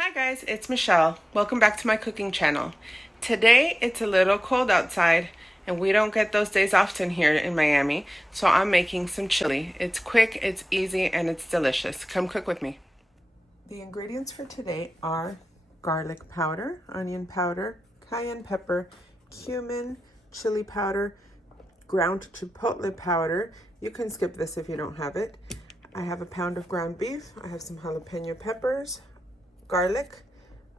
Hi guys, it's Michelle. Welcome back to my cooking channel. Today it's a little cold outside and we don't get those days often here in Miami, so I'm making some chili. It's quick, it's easy, and it's delicious. Come cook with me. The ingredients for today are garlic powder, onion powder, cayenne pepper, cumin, chili powder, ground chipotle powder. You can skip this if you don't have it. I have a pound of ground beef. I have some jalapeno peppers, garlic,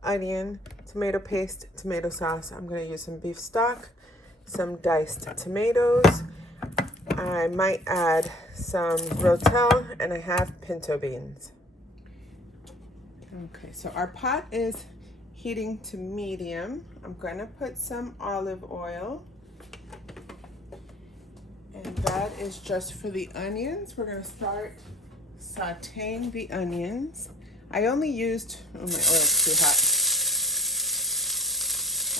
onion, tomato paste, tomato sauce. I'm going to use some beef stock, some diced tomatoes. I might add some rotel, and I have pinto beans. Okay, so our pot is heating to medium. I'm going to put some olive oil, and that is just for the onions. We're going to start sauteing the onions. I only used, oh, my oil's too hot.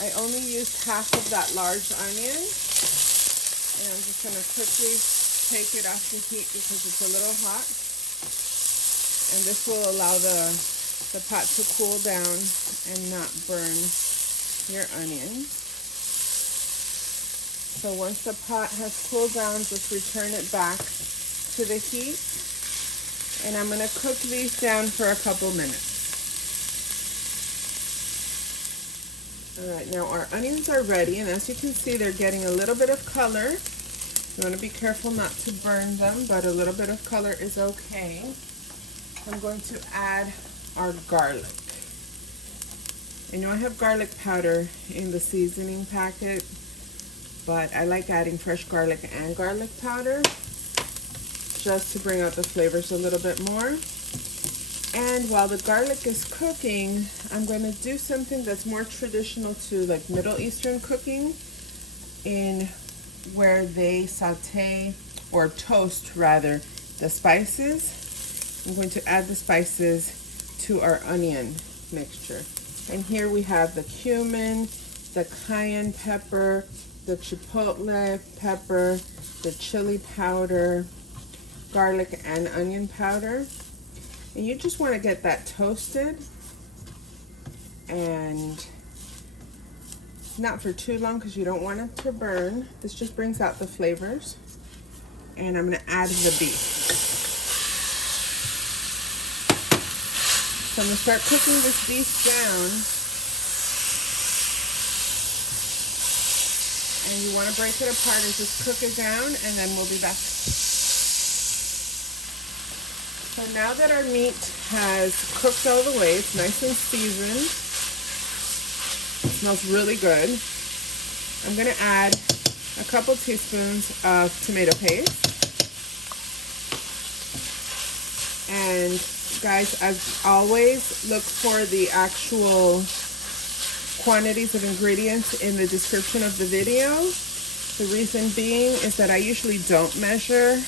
I only used half of that large onion, and I'm just going to quickly take it off the heat because it's a little hot. And this will allow the pot to cool down and not burn your onions. So once the pot has cooled down, just return it back to the heat. And I'm going to cook these down for a couple minutes. All right, now our onions are ready, and as you can see, they're getting a little bit of color. You want to be careful not to burn them, but a little bit of color is okay. I'm going to add our garlic. I know I have garlic powder in the seasoning packet, but I like adding fresh garlic and garlic powder just to bring out the flavors a little bit more. And while the garlic is cooking, I'm going to do something that's more traditional to like Middle Eastern cooking, in where they saute or toast rather the spices. I'm going to add the spices to our onion mixture. And here we have the cumin, the cayenne pepper, the chipotle pepper, the chili powder, garlic and onion powder. And you just want to get that toasted and not for too long because you don't want it to burn. This just brings out the flavors. And I'm going to add the beef. So I'm going to start cooking this beef down. And you want to break it apart and just cook it down, and then we'll be back. So now that our meat has cooked all the way, it's nice and seasoned. It smells really good. I'm going to add a couple teaspoons of tomato paste. And guys, as always, look for the actual quantities of ingredients in the description of the video. The reason being is that I usually don't measure.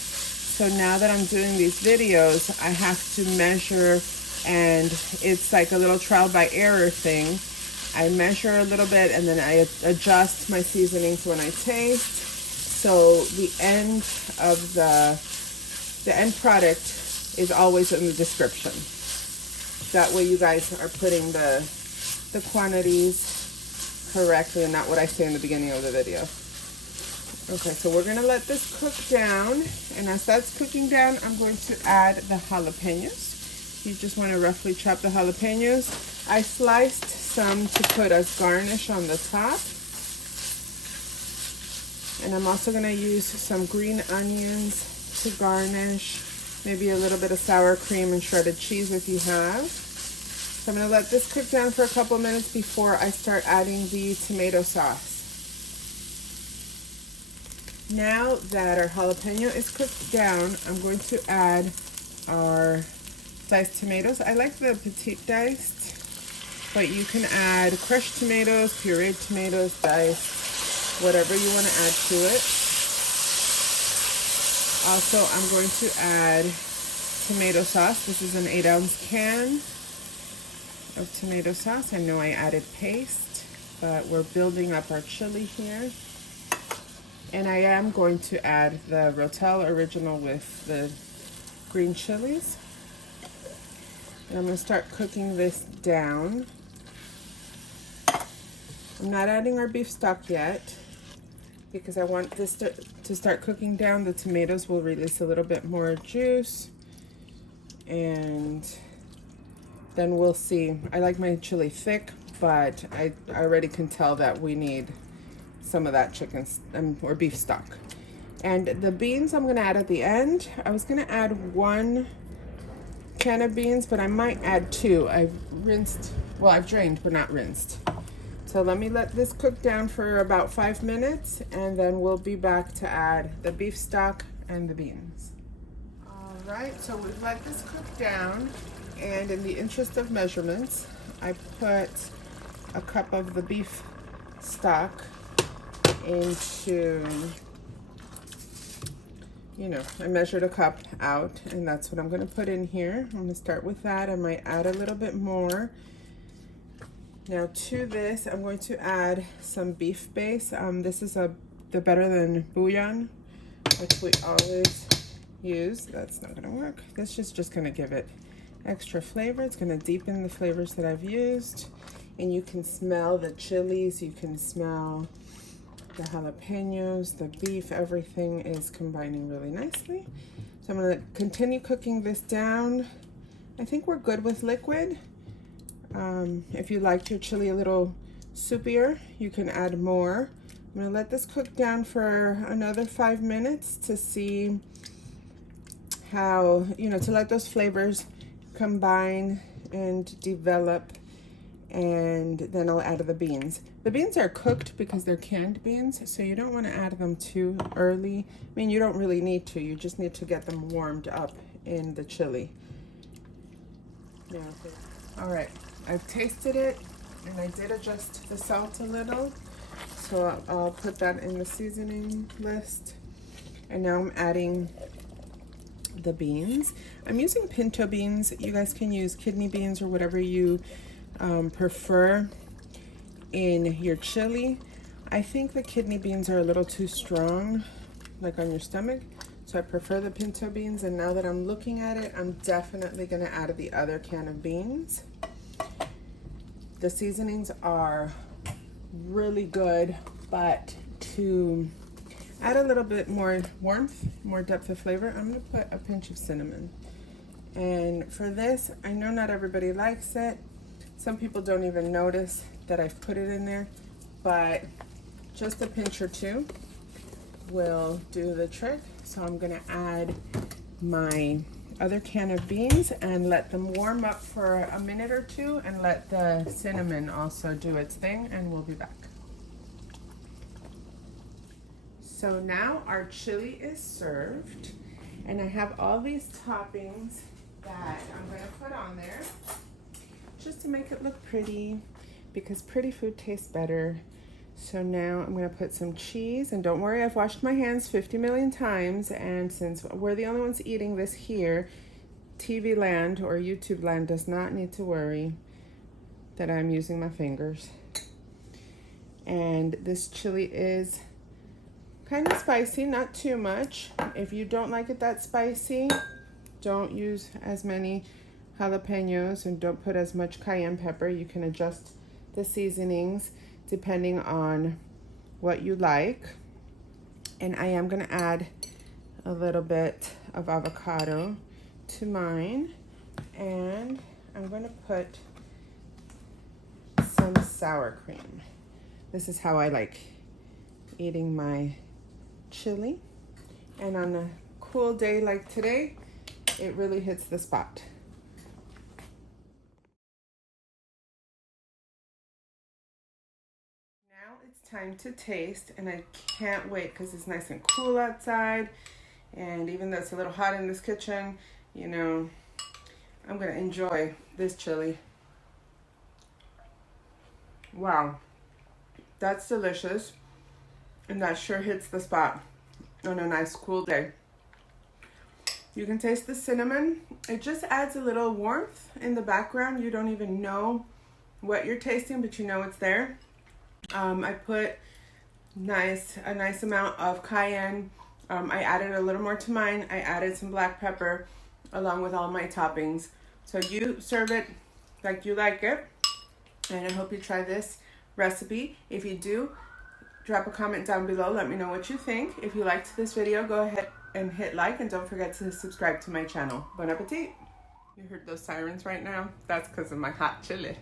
So now that I'm doing these videos, I have to measure, and it's like a little trial by error thing. I measure a little bit and then I adjust my seasonings when I taste. So the end of the end product is always in the description. That way you guys are putting the quantities correctly and not what I say in the beginning of the video. Okay, so we're going to let this cook down, and as that's cooking down, I'm going to add the jalapenos. You just want to roughly chop the jalapenos. I sliced some to put as garnish on the top. And I'm also going to use some green onions to garnish, maybe a little bit of sour cream and shredded cheese if you have. So I'm going to let this cook down for a couple minutes before I start adding the tomato sauce. Now that our jalapeno is cooked down, I'm going to add our diced tomatoes. I like the petite diced, but you can add crushed tomatoes, pureed tomatoes, diced, whatever you want to add to it. Also, I'm going to add tomato sauce. This is an 8-ounce can of tomato sauce. I know I added paste, but we're building up our chili here. And I am going to add the rotel original with the green chilies. And I'm going to start cooking this down. I'm not adding our beef stock yet because I want this to start cooking down. The tomatoes will release a little bit more juice, and then we'll see. I like my chili thick, but I already can tell that we need some of that chicken or beef stock. And the beans I'm gonna add at the end. I was gonna add 1 can of beans, but I might add 2. I've drained, but not rinsed. So let me let this cook down for about 5 minutes, and then we'll be back to add the beef stock and the beans. All right, so we've let this cook down, and in the interest of measurements, I put a cup of the beef stock into, I measured a cup out, and that's what I'm gonna put in here. I'm gonna start with that. I might add a little bit more. Now to this, I'm going to add some beef base. This is the Better Than bouillon, which we always use. That's not gonna work. This is just gonna give it extra flavor. It's gonna deepen the flavors that I've used. And you can smell the chilies, you can smell the jalapenos, the beef, everything is combining really nicely. So I'm gonna continue cooking this down. I think we're good with liquid. If you like your chili a little soupier, you can add more. I'm gonna let this cook down for another 5 minutes to see how, to let those flavors combine and develop, and then I'll add the beans. The beans are cooked because they're canned beans, so you don't want to add them too early. I mean, you don't really need to, you just need to get them warmed up in the chili. Yeah. All right. I've tasted it, and I did adjust the salt a little, so I'll put that in the seasoning list. And now I'm adding the beans. I'm using pinto beans. You guys can use kidney beans or whatever you prefer in your chili. I think the kidney beans are a little too strong, like on your stomach, so I prefer the pinto beans. And now that I'm looking at it, I'm definitely gonna add the other can of beans. The seasonings are really good, but to add a little bit more warmth, more depth of flavor, I'm gonna put a pinch of cinnamon. And for this, I know not everybody likes it. Some people don't even notice that I've put it in there, but just a pinch or 2 will do the trick. So I'm gonna add my other can of beans and let them warm up for a minute or 2, and let the cinnamon also do its thing, and we'll be back. So now our chili is served, and I have all these toppings that I'm gonna put on there just to make it look pretty, because pretty food tastes better. So now I'm gonna put some cheese, and don't worry, I've washed my hands 50 million times, and since we're the only ones eating this here, TV land or YouTube land does not need to worry that I'm using my fingers. And this chili is kind of spicy, not too much. If you don't like it that spicy, don't use as many jalapenos and don't put as much cayenne pepper. You can adjust the seasonings depending on what you like. And I am gonna add a little bit of avocado to mine, and I'm gonna put some sour cream. This is how I like eating my chili, and on a cool day like today, it really hits the spot. Now it's time to taste, and I can't wait because it's nice and cool outside, and even though it's a little hot in this kitchen, I'm gonna enjoy this chili. Wow, that's delicious, and that sure hits the spot on a nice cool day. You can taste the cinnamon. It just adds a little warmth in the background. You don't even know what you're tasting, but you know it's there. I put a nice amount of cayenne. I added a little more to mine. I added some black pepper along with all my toppings. So you serve it like you like it. And I hope you try this recipe. If you do, drop a comment down below. Let me know what you think. If you liked this video, go ahead and hit like, and don't forget to subscribe to my channel. Bon appetit. You heard those sirens right now? That's because of my hot chili.